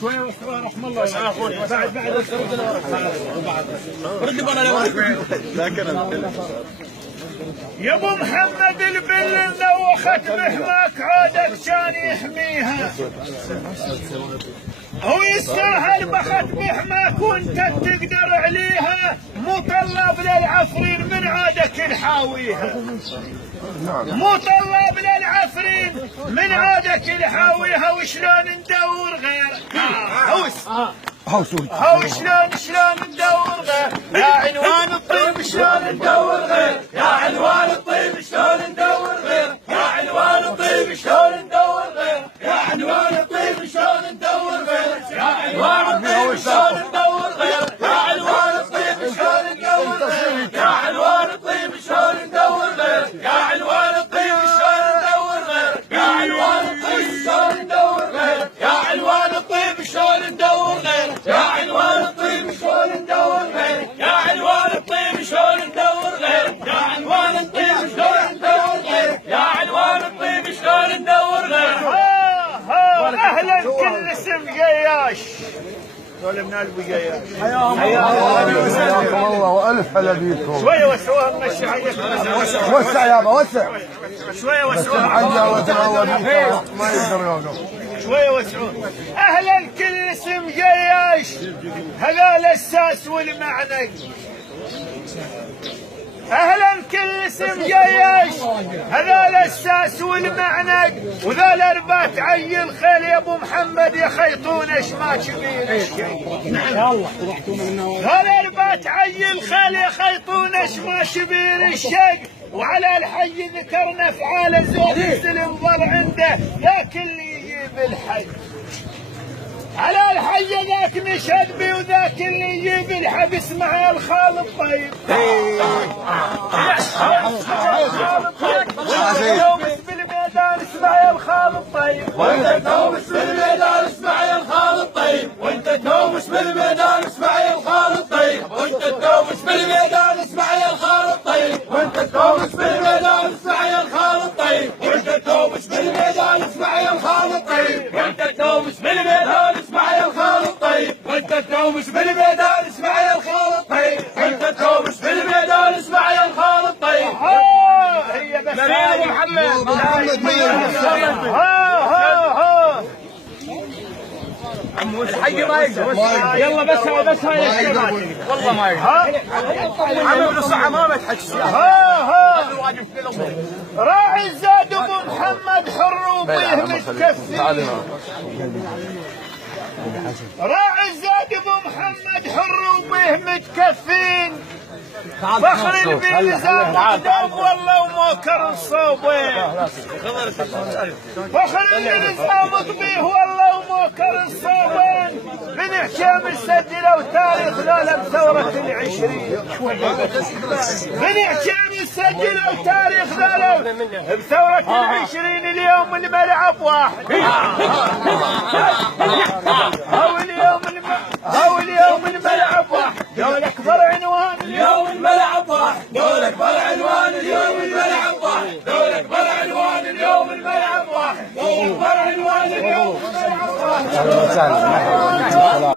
شويه رحم الله بعد رد بنا يا ابو محمد البل لو ختم حماك عادك كان يحميها هو يستاهل بختم حماك وانت تقدر عليها مو طلاب للعفرين من عادك الحاويها مو طلاب للعفرين من عادك الحاويها وشلون ندور غير هو شلون ندور غير يا عنوان الطيب شلون ندور غير يا عنوان الطيب شلون ندور غير يا عنوان الطيب شلون ندور غير يا عنوان الطيب شلون ندور غير يا عنوان الطيب شلون ندور غير يا عنوان الطيب شلون ندور غير يا عنوان الطيب شلون ندور غير يا عنوان الطيب شلون ندور غير يا عنوان الطيب شلون ندور غير يا عنوان الطيب شلون ندور غير يا عنوان الطيب شلون ندور غير يا عنوان الطيب شلون ندور غير يا عنوان الطيب شلون ندور غير يا عنوان الطيب شلون ندور غير اهلا كل اسم قياش دول من قلبي قياش حياكم الله والف هلا بيكم. شويه وسعوها نمشي عليك وسع يابا وسع شويه وسعوها ما يقدر يوقف شويه وسعوها. اهلا كل اسم قياش هذا الاساس والمعنى اهلا كل اسم جيش هذا الاساس والمعنى وذا الاربات عيل خيل يا ابو محمد يخيطون ما كبير الشيء ذا الاربات عيل خيل يخيطون ما كبير الشيء وعلى الحي ذكرنا افعال زود السلم ظل عنده ذاك اللي يجيب الحي على الحي ذاك نشهد بي وذاك اللي يجيب الحبس مع الخال الطيب وانت بالميدان اسمع يا الخال الطيب وانت تنومس بالميدان اسمع يا الخال الطيب وانت تنومس بالميدان اسمع يا الخال الطيب وانت تنومس بالميدان اسمع يا الخال الطيب وانت تنومس بالميدان اسمع يا الخال الطيب وانت تنومس بالميدان اسمع يا الخال الطيب وانت تنومس بالميدان اسمع يا الخال الطيب وانت تنومس بالميدان اسمع يا الخال الطيب وانت تنومس بالميدان اسمع يا الخال الطيب هي بس يا محمد ها عمو الحي ما يقدر يلا بس هاي والله ما يقدر عمو الصحة ما متحكي ها راعي الزاد ابو محمد حر وبيه متكفي راعي الزاد ابو محمد حر وبيه متكفين فخر البيل زاد قدام والله وموكر الصوبين فخر البيل زاد بيه والله وموكر الصوبين من حكام السجلة وتاريخ ذولا بثورة العشرين من حكام السجلة وتاريخ ذولا بثورة العشرين اليوم الملعب واحد هو اليوم الملعب واحد دول اكبر عنوان اليوم الملعب واحد دول اكبر عنوان اليوم الملعب واحد دول اكبر عنوان اليوم الملعب واحد دول اكبر عنوان اليوم الملعب واحد